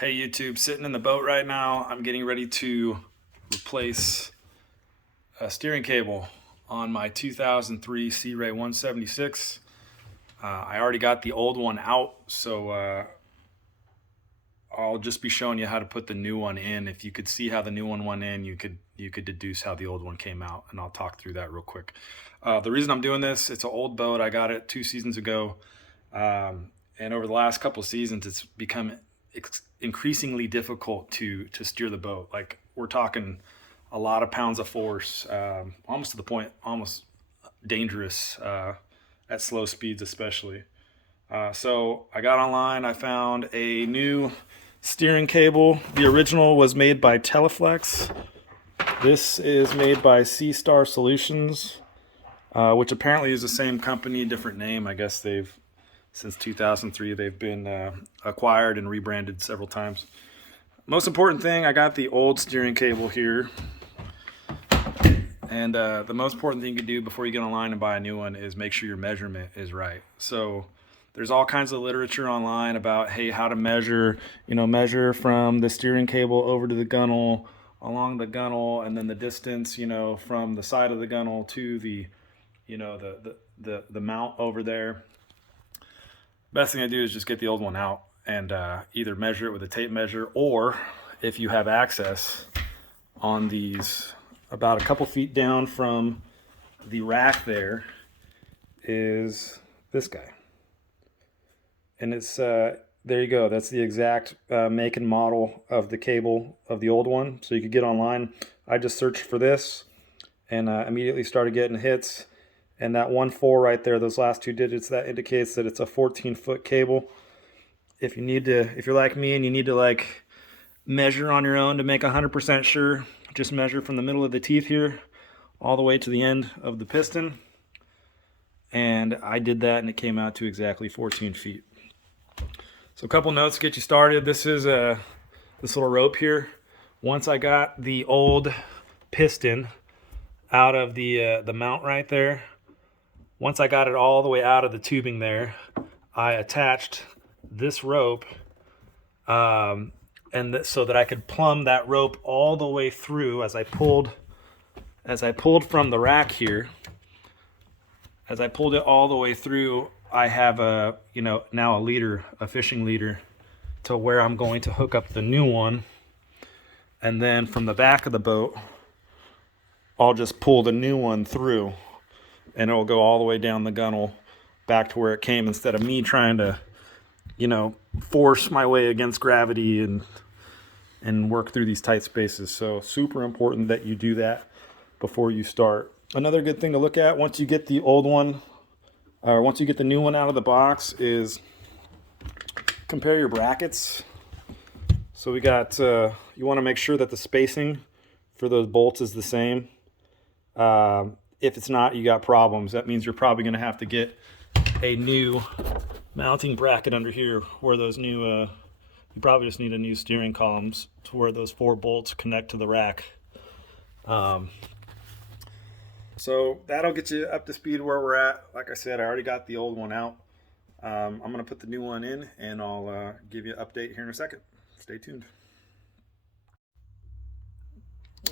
Hey YouTube, sitting in the boat right now. I'm getting ready to replace a steering cable on my 2003 Sea Ray 176. I already got the old one out, so I'll just be showing you how to put the new one in. If you could see how the new one went in, you could deduce how the old one came out, and I'll talk through that real quick. The reason I'm doing this, it's an old boat. I got it 2 seasons ago, and over the last couple seasons, it's become increasingly difficult to steer the boat. Like, we're talking a lot of pounds of force, almost to the point, almost dangerous at slow speeds, especially. So I got online. I found a new steering cable. The original was made by Teleflex. This is made by Sea Star Solutions, which apparently is the same company, different name. I guess since 2003, they've been acquired and rebranded several times. Most important thing, I got the old steering cable here. And the most important thing you can do before you get online and buy a new one is make sure your measurement is right. So there's all kinds of literature online about, hey, how to measure, measure from the steering cable over to the gunnel, along the gunnel, and then the distance, from the side of the gunnel to the mount over there. Best thing I do is just get the old one out and either measure it with a tape measure, or if you have access, on these, about a couple feet down from the rack there is this guy. And it's, there you go. That's the exact make and model of the cable of the old one. So you could get online. I just searched for this and immediately started getting hits. And that 1.4 right there, those last two digits, that indicates that it's a 14-foot cable. If you're like me and you need to measure on your own to make 100% sure, just measure from the middle of the teeth here all the way to the end of the piston. And I did that, and it came out to exactly 14 feet. So a couple notes to get you started. This is this little rope here. Once I got the old piston out of the mount right there, once I got it all the way out of the tubing there, I attached this rope so that I could plumb that rope all the way through as I pulled from the rack here. As I pulled it all the way through, I have now a leader, a fishing leader, to where I'm going to hook up the new one. And then from the back of the boat, I'll just pull the new one through, and it'll go all the way down the gunnel back to where it came, instead of me trying to force my way against gravity and work through these tight spaces. So super important that you do that before you start. Another good thing to look at once you get the old one, or once you get the new one out of the box, is compare your brackets. So we got, you want to make sure that the spacing for those bolts is the same. If it's not, you got problems. That means you're probably going to have to get a new mounting bracket under here, where those new, you probably just need a new steering columns to where those 4 bolts connect to the rack. So that'll get you up to speed where we're at. Like I said, I already got the old one out. I'm going to put the new one in, and I'll give you an update here in a second. Stay tuned.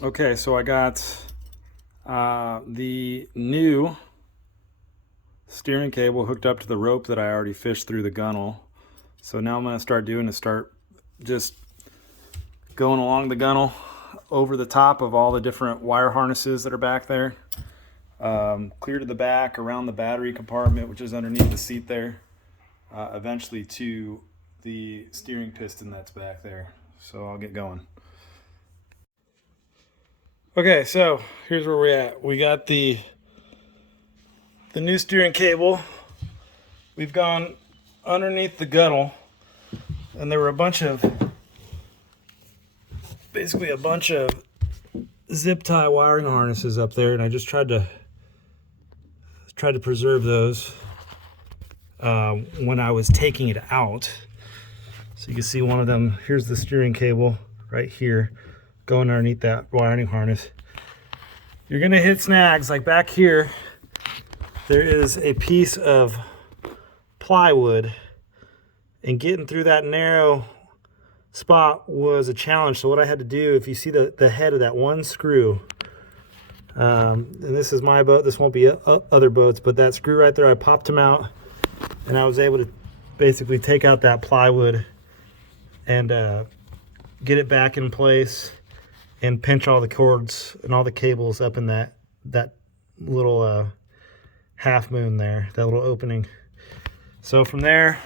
Okay, so I got the new steering cable hooked up to the rope that I already fished through the gunnel. So now I'm going to start just going along the gunnel over the top of all the different wire harnesses that are back there, clear to the back, around the battery compartment, which is underneath the seat there, eventually to the steering piston that's back there. So I'll get going. Okay, so here's where we're at. We got the new steering cable. We've gone underneath the gunnel, and there were basically a bunch of zip tie wiring harnesses up there, and I just tried to preserve those when I was taking it out. So you can see one of them. Here's the steering cable right here, going underneath that wiring harness. You're gonna hit snags. Like back here, there is a piece of plywood, and getting through that narrow spot was a challenge. So what I had to do, if you see the head of that one screw, and this is my boat, this won't be other boats, but that screw right there, I popped him out, and I was able to basically take out that plywood and get it back in place and pinch all the cords and all the cables up in that little half moon there, that little opening. So from there,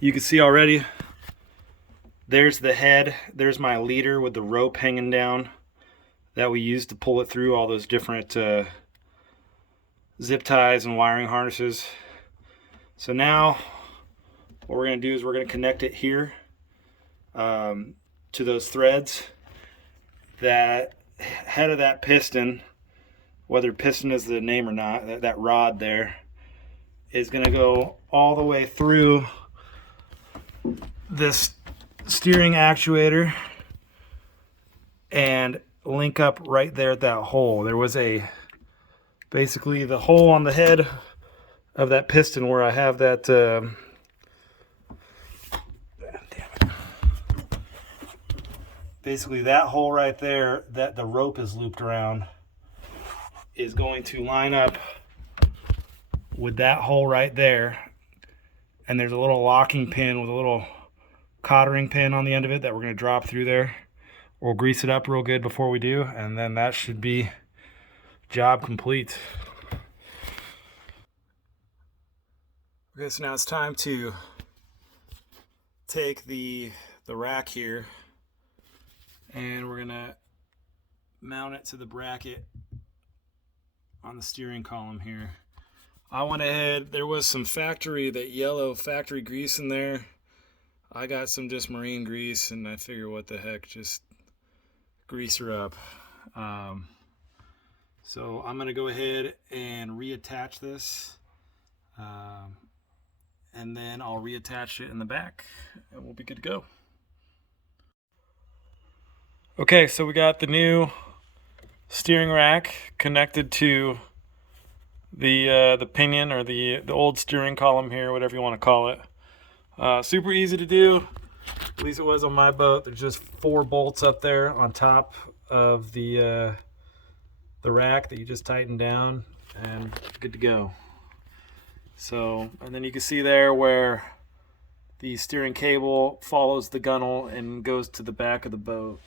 you can see already, there's the head, there's my leader with the rope hanging down that we used to pull it through all those different zip ties and wiring harnesses. So now what we're going to do is we're going to connect it here to those threads. That head of that piston, whether piston is the name or not, that rod there is going to go all the way through this steering actuator and link up right there at that hole. There was basically the hole on the head of that piston where I have that basically that hole right there that the rope is looped around is going to line up with that hole right there. And there's a little locking pin with a little cottering pin on the end of it that we're going to drop through there. We'll grease it up real good before we do, and then that should be job complete. Okay, so now it's time to take the rack here, and we're gonna mount it to the bracket on the steering column here. I went ahead, there was some that yellow factory grease in there. I got some just marine grease, and I figure what the heck, just grease her up. So I'm gonna go ahead and reattach this, and then I'll reattach it in the back, and we'll be good to go. Okay, so we got the new steering rack connected to the pinion, or the old steering column here, whatever you want to call it. Super easy to do, at least it was on my boat. There's just 4 bolts up there on top of the rack that you just tighten down, and good to go. So, and then you can see there where the steering cable follows the gunnel and goes to the back of the boat.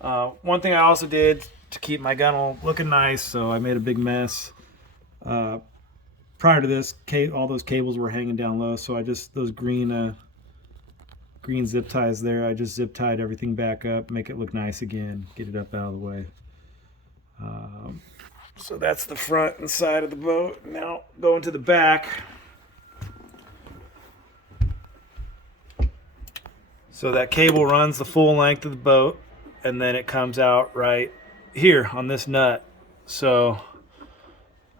One thing I also did to keep my gunnel looking nice, so I made a big mess. Prior to this, all those cables were hanging down low, so I just, those green zip ties there, I just zip tied everything back up, make it look nice again, get it up out of the way. So that's the front and side of the boat. Now going to the back. So that cable runs the full length of the boat, and then it comes out right here on this nut. So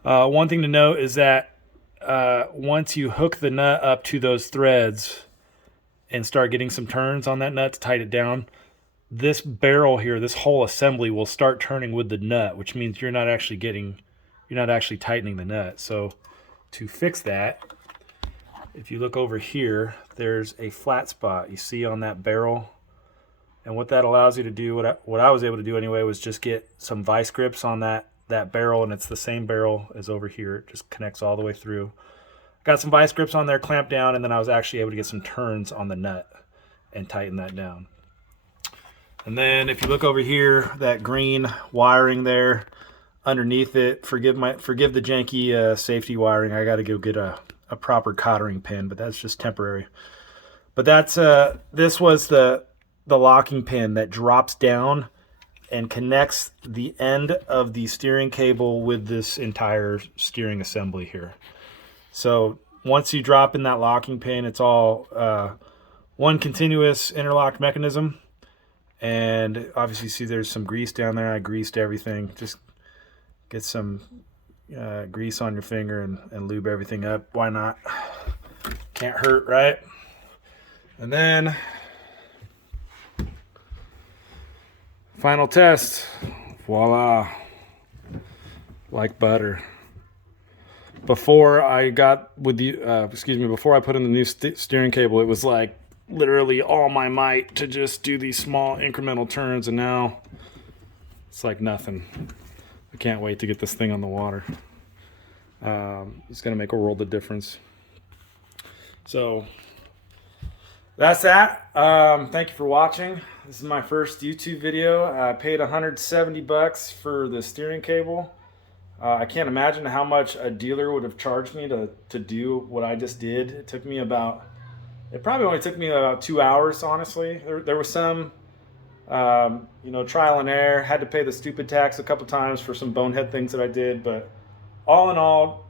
one thing to note is that once you hook the nut up to those threads and start getting some turns on that nut to tighten it down, this barrel here, this whole assembly will start turning with the nut, which means you're not actually tightening the nut. So to fix that, if you look over here, there's a flat spot you see on that barrel. And what that allows you to do, what I was able to do anyway, was just get some vice grips on that barrel, and it's the same barrel as over here. It just connects all the way through. Got some vice grips on there, clamped down, and then I was actually able to get some turns on the nut and tighten that down. And then if you look over here, that green wiring there underneath it, forgive the janky safety wiring. I got to go get a proper cottering pin, but that's just temporary. But that's this was the locking pin that drops down and connects the end of the steering cable with this entire steering assembly here. So once you drop in that locking pin, it's all one continuous interlocked mechanism. And obviously you see there's some grease down there. I greased everything. Just get some grease on your finger and lube everything up. Why not? Can't hurt, right? And then final test. Voila. Like butter. before I got with the, before I put in the new steering cable, it was like literally all my might to just do these small incremental turns, and now it's like nothing. I can't wait to get this thing on the water. It's going to make a world of difference. So that's that. Thank you for watching. This is my first YouTube video. I paid $170 for the steering cable. I can't imagine how much a dealer would have charged me to do what I just did. It probably only took me about 2 hours, honestly. There was some, trial and error. Had to pay the stupid tax a couple times for some bonehead things that I did. But all in all,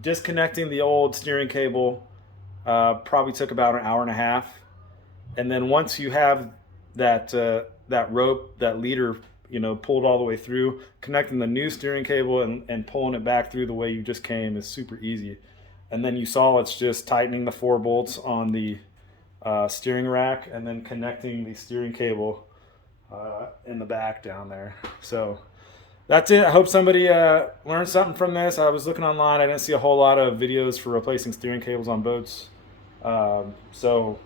disconnecting the old steering cable probably took about an hour and a half. And then once you have that rope, that leader, pulled all the way through, connecting the new steering cable and pulling it back through the way you just came is super easy. And then you saw it's just tightening the 4 bolts on the steering rack and then connecting the steering cable in the back down there. So that's it. I hope somebody learned something from this. I was looking online. I didn't see a whole lot of videos for replacing steering cables on boats. So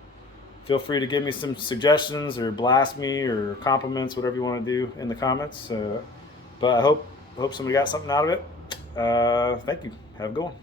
feel free to give me some suggestions or blast me or compliments, whatever you want to do in the comments. But I hope somebody got something out of it. Thank you. Have a good one.